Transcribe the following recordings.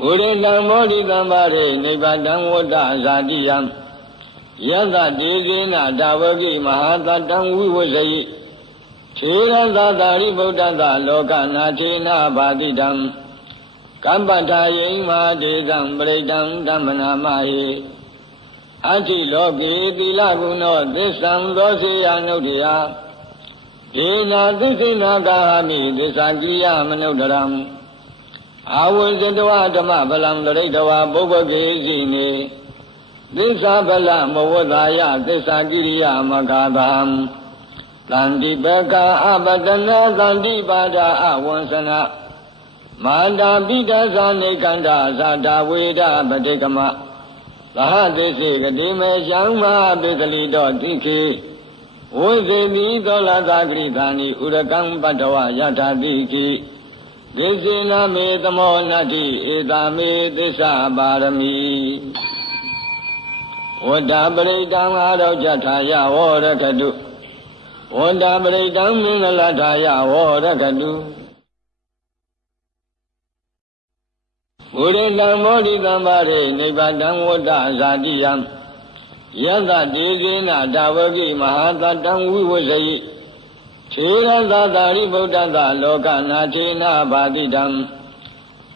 Buddha Modi Tambare, Nibbatan Wata Zadiyam, Yada Dizina Davagi Mahata Tangu Wazai, Tira Zadari Buddha Loka Natina Badidam, Kampata Yima Dizam Bredam Damana Mahi, Ati Loki Dilaguno, Disam Dosi Anudia, Dina Disina Gahami, Disanjia Manodaram. I was in the Watama Balam, the Redawa, Boba Gazini, this Abala, Mowadaya, this Agiria, Magadam, Landi Beka, Abadana, Landi Bada, Awansana, Manda Bida Zanikanda, Zada Weda, Badekama, Lahadesi, Gadime, Yama, Bisalido, Diki, Uzi, Dola Zagritani, Urakam Badawa, Yata Diki. Gizina me the monati, Idame Disa Barami. Wadabre down out of Jataya, water cadu. Wadabre down in the Lataya, water cadu. Buddha Modi Tambare, Nibbatan Wata Zadiyam. Yada Dizina Davagi Mahata Tangu Wazai. Tira Zadari Buddha Loka Natina Badidam,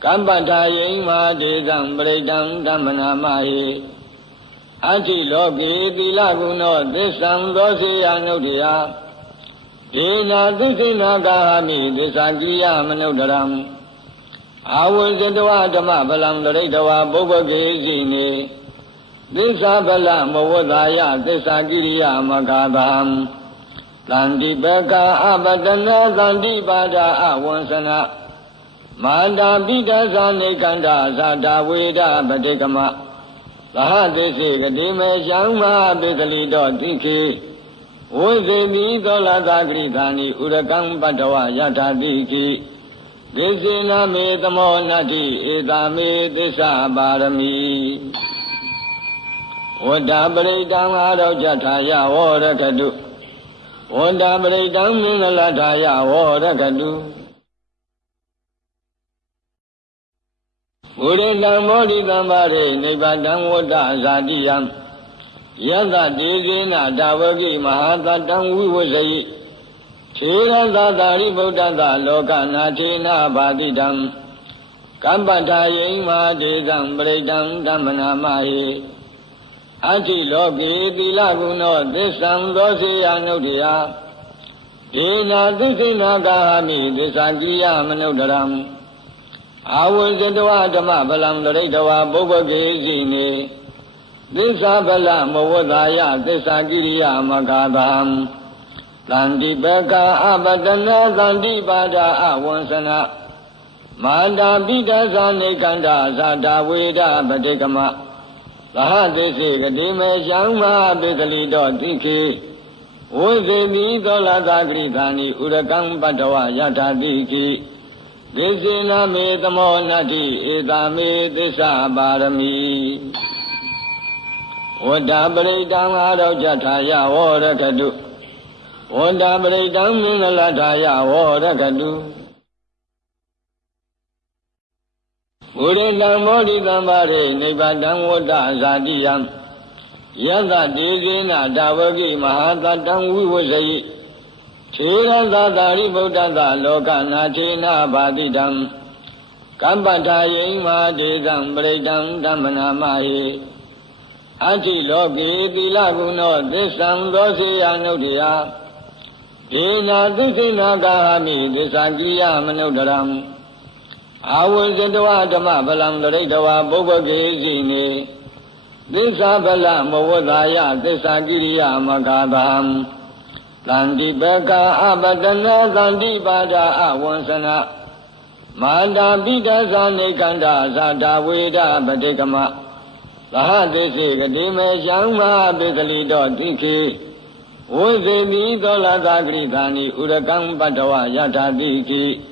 Kampata Yima Dizam Bredam Damana Mahi, Ati Loki Dilaguno, Disam Dosi Anudia, Dina Disina Gahami, Disanjia Manodaram. I was in the Watama Balam, the Redawa, Boba Gazini, Disabala, Mowadaya, Disagiria, Magadam. Landi Beka, Abadana, Landi Bada, Awansana, Manda Bida Zanikanda, Zada Weda, Badekama, Lahadesi, Gadime, Yama, Bisalido, Diki, Uzi, Dola Zagritani, Urakam Badawa, Yata Diki, Gizina me the monati, Idame Disa Barami. Wadabre down out of Jataya, water cadu. Wadabre down in the Lataya, water cadu. Buddha Modi Tambare, Nibbatan Wata Zadiyam, Yada Dizina Davagi Mahata Tangu Wazai, Tira Zadari Buddha Loka Natina Badidam, Kampata Yima Dizam Bredam Damana Mahi, Ati Loki Dilaguno, Disam Dosi Anudia, Dina Disina Gahami, Disanjia Manodaram. I was in the Watama Balam, the Redawa, Boba Gazini, Disabala, Mowadaya, Disagiria, Magadam, Landi Beka, Abadana, Landi Bada, Awansana, Manda Bida Zanikanda, Zada Weda, Badekama, Lahadesi, Gadime, Yama, Bisalido, Diki, Uzi, Dola Zagritani, Urakam Badawa, Yata Diki, Gizina me the monati, Idame Disa Barami. Wadabre down out of Jataya, water cadu. Wadabre down in the Lataya, water cadu. Buddha Modi Tambare, Nibbatan Wata Zadiyam, Yada Dizina Davagi Mahata Tangu Wazai, Tira Zadari Buddha Loka Natina Badidam, Kampata Yima Dizam Bredam Damana Mahi, Ati Loki Dilaguno, Disam Dosi Anudia, Dina Disina Gahami, Disanjia Manodaram. I was in the Watama Balam, the Redawa, Boba Gazini, Disabala, Mowadaya, Disagiria, Magadam, Landi Beka, Abadana, Landi Bada, Awansana, Manda Bida Zanikanda, Zada Weda, Badekama, Lahadesi, Gadime, Yama, Bisalido, Diki, Uzi, Dola Zagritani, Urakam Badawa, Yata Diki,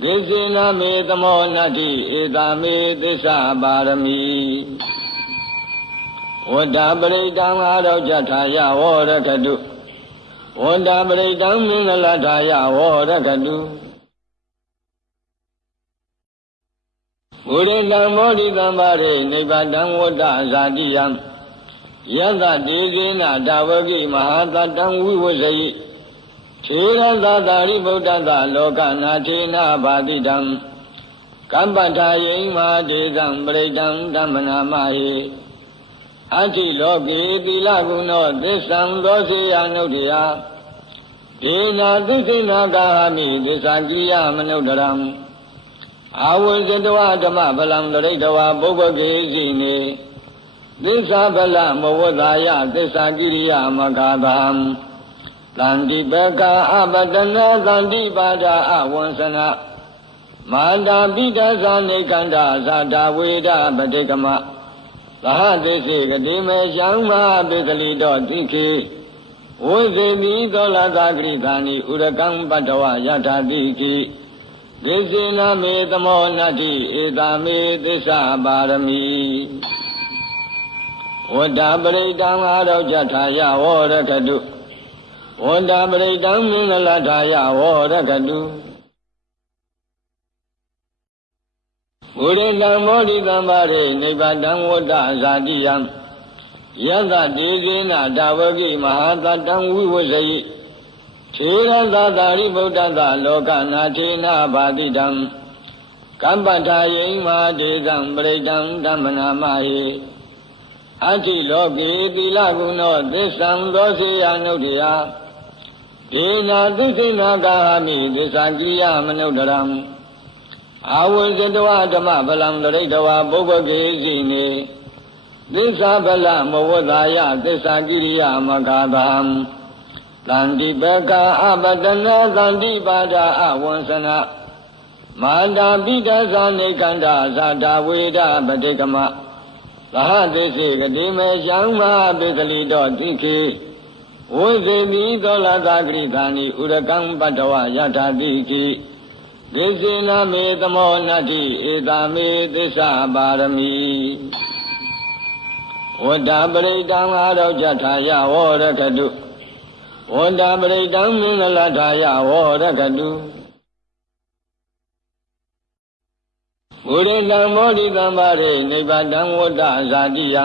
Gizina me the monati, Idame Disa Barami. Wadabre down out of Jataya, water cadu. Wadabre down in the Lataya, water cadu. ဘုရေတံမောဒိတံပါရေနိဗ္ဗာန်ဝတ္တဇာတိယံယသတေဇေနတဝကိမဟာတတံဝိဝဇယိထေရသသာရိဗုဒ္ဓသလောကနာထေနဘာတိတံကမ္ပထာယိမာဒေသံပရိတံဓမ္မနာမဟိအတ္တိလောကေသီလဂုဏောသစ္ဆံသောစေယနုတ္တယဒေနာသစ္စေနာကာမိသစ္စာကိယမနုဿရံအာဝဇတဝဓမ္မဗလံတရိတဝပုဗ္ဗကေစီနေသစ္စာဗလမဝဒ္ဒါယသစ္စာကိရိယာမဂါဗံသန္တိပကအပတနာသန္တိပါဒာအဝံစနာမာတာပိတသနိကန္တာဇာတာဝေဒပတိကမသဟသိစေကတိမေရှံမပိသလိတောတိခေဝိသေမိသောလသာဂရိသာနိဥရကံပတ္တဝယထာတိခိကိစေနမေသမောနတ္တိဧတာမေသစ္စာပါရမီဝတ္တပရိတံအာရောကြထာယဝောရကတုဝတ္တပရိတံမင်္ဂလထာယဝောရကတုဘုရေတံမောဒိတံပါရေနိဗ္ဗာန်ဝတ္တဇာတိယံယသတေဇေနတဝကိမဟာတတံဝိဝဇယိထေရသသာရိဗုဒ္ဓသလောကနာထေနဘာတိတံကမ္ပထာယိမာဒေသံပရိတံဓမ္မနာမဟိအတ္တိလောကေသီလဂုဏောသစ္ဆံသောစေယနုတ္တယဒေနာသစ္စေနာကာမိသစ္စာကိယမနုဿရံအာဝဇတဝဓမ္မဗလံတရိတဝပုဗ္ဗကေစီနေသစ္စာဗလမဝဒ္ဒါယသစ္စာကိရိယာမဂါဗံသန္တိပကအပတနာသန္တိပါဒာအဝံစနာမာတာပိတသနိကန္တာဇာတာဝေဒပတိကမသဟသိစေကတိမေရှံမပိသလိတောတိခေဝိသေမိသောလသာဂရိသာနိဥရကံပတ္တဝယထာတိခိကိစေနမေသမောနတ္တိဧတာမေသစ္စာပါရမီဝတ္တပရိတံအာရောကြထာယဝောရကတုဝတ္တပရိတံမင်္ဂလထာယဝောရကတုဘုရေတံမောဒိတံပါရေနိဗ္ဗာန်ဝတ္တဇာတိယံ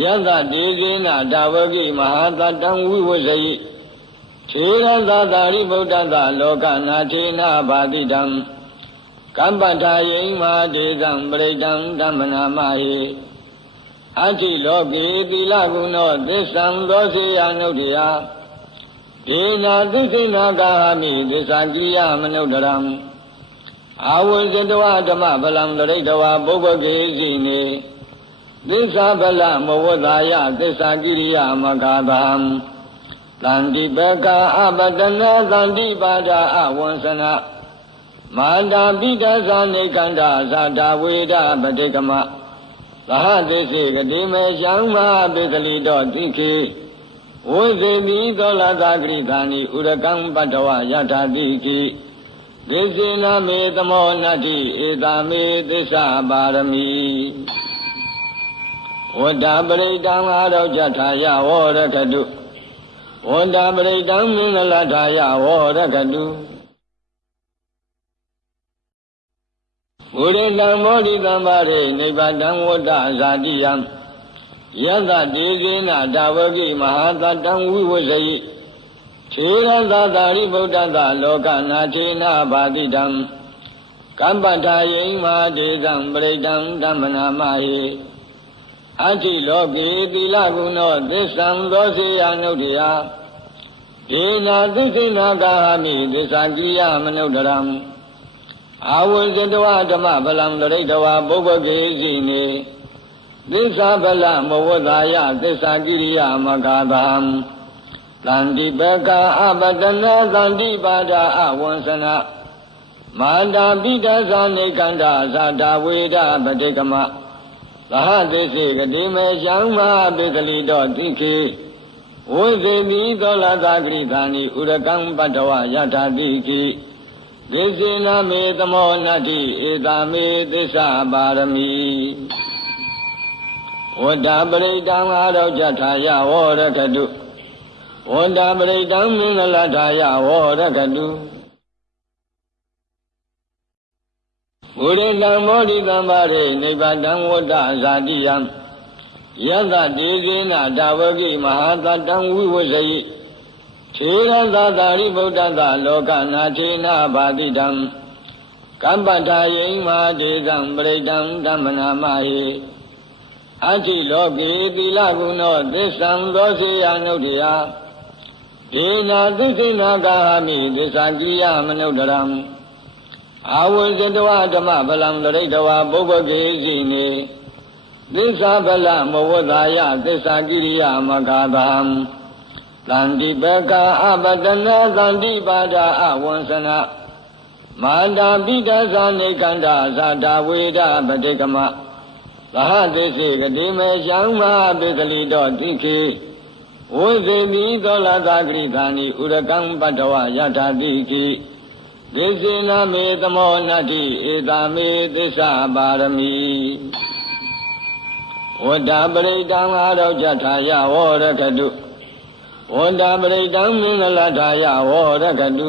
ယသတေဇေနတဝကိမဟာတတံဝိဝဇယိထေရသသာရိဗုဒ္ဓသလောကနာထေနဘာတိတံကမ္ပထာယိမာဒေသံပရိတံဓမ္မနာမဟိအတ္တိလောကေသီလဂုဏောသစ္ဆံသောစေယနုတ္တယဒေနာသစ္စေနာကာမိသစ္စာကိယမနုဿရံအာဝဇတဝဓမ္မဗလံတရိတဝပုဗ္ဗကေစီနေသစ္စာဗလမဝဒ္ဒါယသစ္စာကိရိယာမဂါဗံသန္တိပကအပတနာသန္တိပါဒာအဝံစနာမာတာပိတသနိကန္တာဇာတာဝေဒပတိကမသဟသိစေကတိမေရှံမပိသလိတောတိခေဝိသေမိသောလသာဂရိသာနိဥရကံပတ္တဝယထာတိခိကိစေနမေသမောနတ္တိဧတာမေသစ္စာပါရမီဝတ္တပရိတံအာရောကြထာယဝောရကတုဝတ္တပရိတံမင်္ဂလထာယဝောရကတုဘုရေတံမောဒိတံပါရေနိဗ္ဗာန်ဝတ္တဇာတိယံယသတေဇေနတဝကိမဟာတတံဝိဝဇယိထေရသသာရိဗုဒ္ဓသလောကနာထေနဘာတိတံကမ္ပထာယိမာဒေသံပရိတံဓမ္မနာမဟိအတ္တိလောကေသီလဂုဏောသစ္ဆံသောစေယနုတ္တယဒေနာသစ္စေနာကာမိသစ္စာကိယမနုဿရံအာဝဇတဝဓမ္မဗလံတရိတဝပုဗ္ဗကေစီနေသစ္စာဗလမဝဒ္ဒါယသစ္စာကိရိယာမဂါဗံသန္တိပကအပတနာသန္တိပါဒာအဝံစနာမာတာပိတသနိကန္တာဇာတာဝေဒပတိကမသဟသိစေကတိမေရှံမပိသလိတောတိခေဝိသေမိသောလသာဂရိသာနိဥရကံပတ္တဝယထာတိခိကိစေနမေသမောနတ္တိဧတာမေသစ္စာပါရမီဝတ္တပရိတံအာရောကြထာယဝောရကတုဝတ္တပရိတံမင်္ဂလထာယဝောရကတုဘ ဝိရိတံမောဒိတံပါရေနိဗ္ဗာန်ဝတ္တဇာတိယံယတတေဇေနဒါဝကိမဟာတတံဝိဝဇယိထေရသာသာရိဗုဒ္ဓသာလောကနာထေနဘာတိတံကမ္ပထာယိမာဒေသံပရိတံဓမ္မနာမဟိအတ္တိလောကေသီလဂုဏောသစ္ဆံသောစေယနုတ္တယဒေနာသစ္စေနာကာမိသစ္စာကိယမနုဿရံအာဝဇတဝဓမ္မဗလံတရိတဝပုဗ္ဗကေစီနေသစ္စာဗလမဝတ္တာယသစ္စာကိရိယမဂါသံသန္တိပကအပတနာသန္တိပါဒအဝံစနာမာတာပိတဇာနေကန္တာဇာတာဝေဒပတိကမသဟသေစေကတိမေရှံမပိသလိတောတိခေဝိသေတိသောလသာဂရိသာနိဥရကံပတ္တဝယထာတိခိဒေစေနမေသမောနတ္တိဧတာမေသစ္စာပါရမီဝတ္တပရိတံအာရောကြထာယဝရကတုဝတ္တပရိတံမင်္ဂလထာယဝရကတု